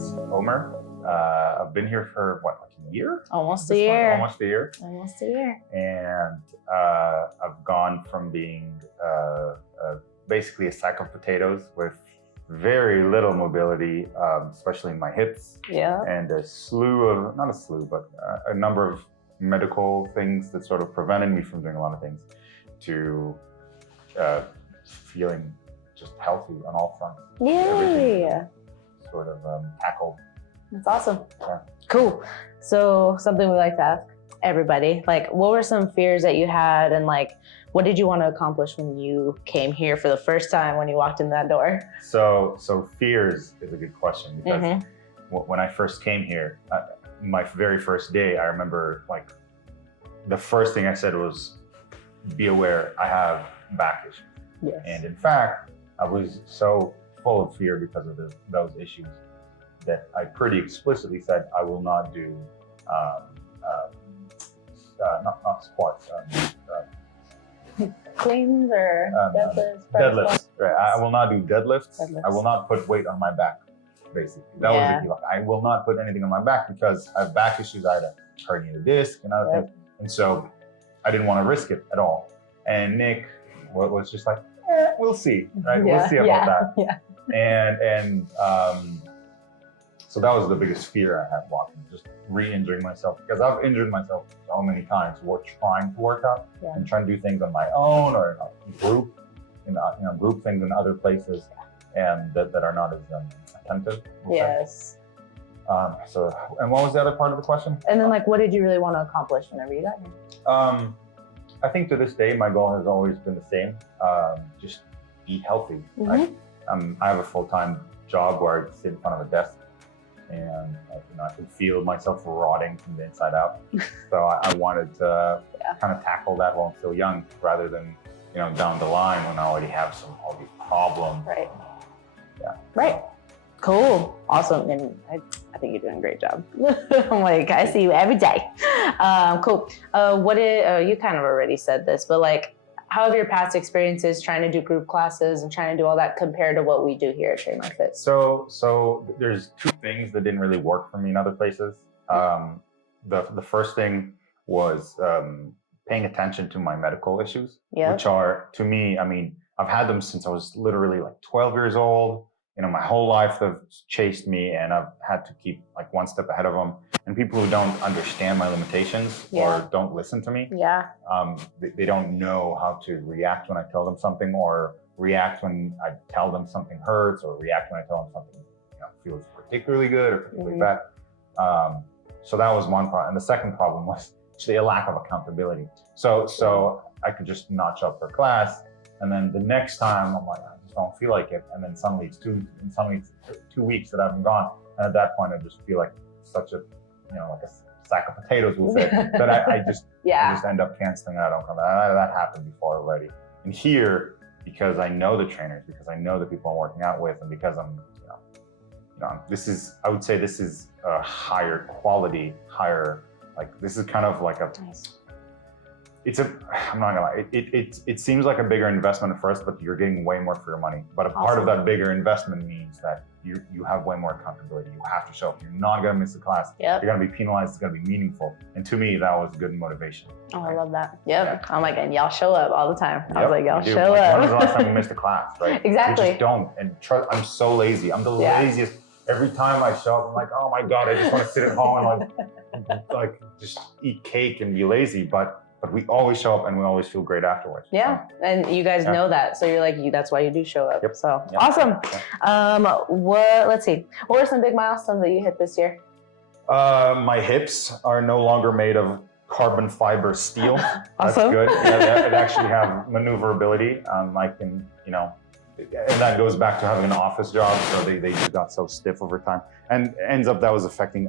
is Omer. I've been here for what, like a year? Almost a year. Almost a year. Almost a year. And I've gone from being basically a sack of potatoes with very little mobility, especially in my hips. Yeah. And a slew of, not a slew, but a number of medical things that sort of prevented me from doing a lot of things, to feeling just healthy on all fronts. Yay! Sort of tackled. That's awesome. Yeah. Cool. So something we like to ask everybody, like, what were some fears that you had, and like, what did you want to accomplish when you came here for the first time, when you walked in that door? So fears is a good question, because when I first came here, my very first day, I remember like the first thing I said was, be aware, I have back issues. Yes. And in fact, I was so full of fear because of those issues that I pretty explicitly said I will not do not squats, Cleans or deadlifts? Deadlifts. Right. I will not do deadlifts. I will not put weight on my back. Basically, that was the key. Like, I will not put anything on my back because I have back issues. I had a herniated disc and other things, and so I didn't want to risk it at all. And Nick was just like, we'll see, right? We'll see about that. Yeah. And so that was the biggest fear I had walking, just re-injuring myself, because I've injured myself so many times trying to work out and trying to do things on my own or group, group things in other places, and that are not as attentive. Yes. So, and what was the other part of the question? And then, like, what did you really want to accomplish whenever you got here? I think to this day, my goal has always been the same. Just be healthy. I have a full-time job where I sit in front of a desk, and I could feel myself rotting from the inside out. So I wanted to kind of tackle that while I'm still young, rather than down the line when I already have all these problems. Right. Yeah. Right. Cool. Awesome. And I think you're doing a great job. I'm like, I see you every day. Cool. You kind of already said this, but like, how have your past experiences trying to do group classes and trying to do all that compared to what we do here at TrainLifeFit? So there's two things that didn't really work for me in other places. The first thing was paying attention to my medical issues, which are, to me, I mean, I've had them since I was literally like 12 years old. My whole life they've chased me, and I've had to keep like one step ahead of them. And people who don't understand my limitations or don't listen to me, they don't know how to react when I tell them something, or react when I tell them something hurts, or react when I tell them something feels particularly good or particularly bad. So that was one problem. And the second problem was actually a lack of accountability. So I could just notch up for class, and then the next time I'm like, I just don't feel like it. And then suddenly it's 2 weeks that I haven't gone. And at that point, I just feel like such a, like a sack of potatoes, we'll say, that I just end up canceling out. I don't come. That happened before already. And here, because I know the trainers, because I know the people I'm working out with, and because I'm, I would say this is a higher quality, this is kind of like a, I'm not gonna lie, it seems like a bigger investment at first, but you're getting way more for your money. But a part of that bigger investment means that you have way more accountability. You have to show up. You're not gonna miss a class. You're gonna be penalized. It's gonna be meaningful. And to me, that was good motivation. Oh, I love that. I'm like, and y'all show up all the time. I was like, y'all show up. When was the last time you missed a class, right? Exactly. You just don't. And I'm so lazy. I'm the laziest. Every time I show up, I'm like, oh my God, I just want to sit at home and like just eat cake and be lazy. But we always show up, and we always feel great afterwards. Yeah, so, and you guys know that, so you're like, that's why you do show up. So awesome. Let's see. What were some big milestones that you hit this year? My hips are no longer made of carbon fiber steel. That's good. They actually have maneuverability. I can, and that goes back to having an office job. So they just got so stiff over time, and ends up that was affecting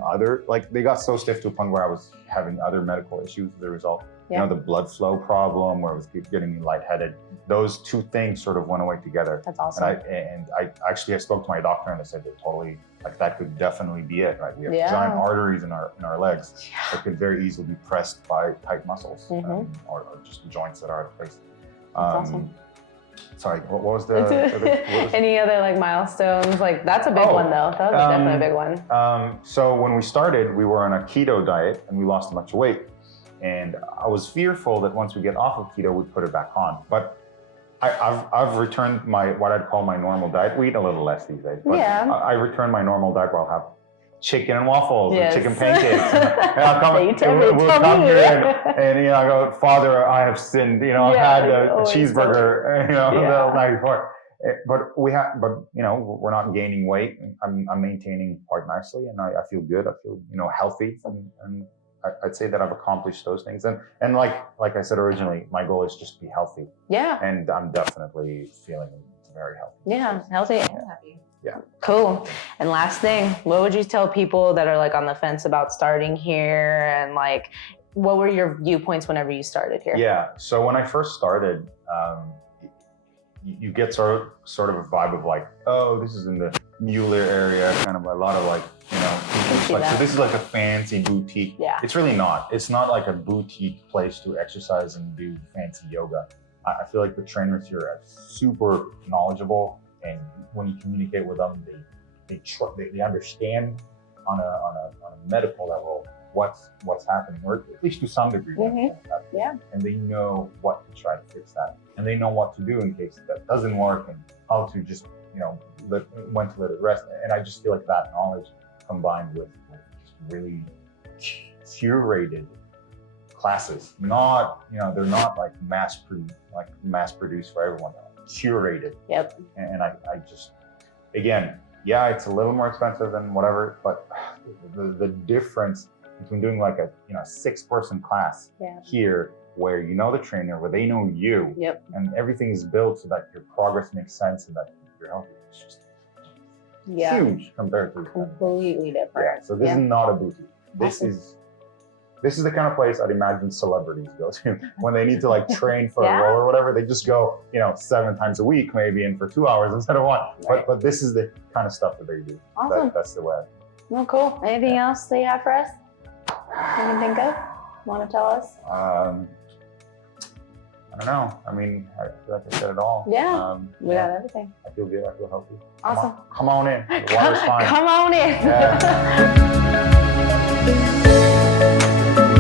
they got so stiff to a point where I was having other medical issues as a result. The blood flow problem, where it was getting me lightheaded. Those two things sort of went away together. That's awesome. And I spoke to my doctor, and I said that could definitely be it, right? We have giant arteries in our legs that could very easily be pressed by tight muscles, or just joints that are out of place. That's awesome. Sorry, what was the any other like milestones? Like that's a big one though. That would be definitely a big one. So when we started, we were on a keto diet and we lost a bunch of weight. And I was fearful that once we get off of keto, we'd put it back on. But I've returned what I'd call my normal diet. We eat a little less these days, but I returned my normal diet where I'll have chicken and waffles and chicken pancakes. And I'll come here and I go, Father, I have sinned. I've had a cheeseburger, the night before. But we're not gaining weight. I'm maintaining quite nicely, and I feel good. I feel healthy, and I'd say that I've accomplished those things. And like I said originally, my goal is just to be healthy. Yeah. And I'm definitely feeling very healthy. Yeah, healthy and happy. Yeah. Cool. And last thing, what would you tell people that are like on the fence about starting here, and like, what were your viewpoints whenever you started here? Yeah. So when I first started, you get sort of a vibe of like, oh, this is in the Mueller area, kind of a lot of like, so this is like a fancy boutique. Yeah. It's really not. It's not like a boutique place to exercise and do fancy yoga. I feel like the trainers here are super knowledgeable, and when you communicate with them, they understand on a medical level what's happening, or at least to some degree. Yeah. And they know what to try to fix that, and they know what to do in case that doesn't work, and how to just when to let it rest. And I just feel like that knowledge combined with just really curated classes, not they're not like mass produced for everyone. Curated. Yep. And I just, again, yeah, it's a little more expensive than whatever, but the difference between doing like a 6-person class here, where the trainer, where they know you, and everything is built so that your progress makes sense and that you're healthy, it's just huge compared to completely different. Yeah. So this is not a boutique. This is the kind of place I'd imagine celebrities go to when they need to like train for a role or whatever. They just go, 7 times a week maybe, and for 2 hours instead of 1. Right. But this is the kind of stuff that they do. Awesome. That's the way. Well, cool. Anything else that you have for us? You can think of? Want to tell us? I don't know. I mean, I feel like I said it all. Yeah. We got everything. I feel good. I feel healthy. Awesome. Come on in. The water's fine. Come on in. Yeah.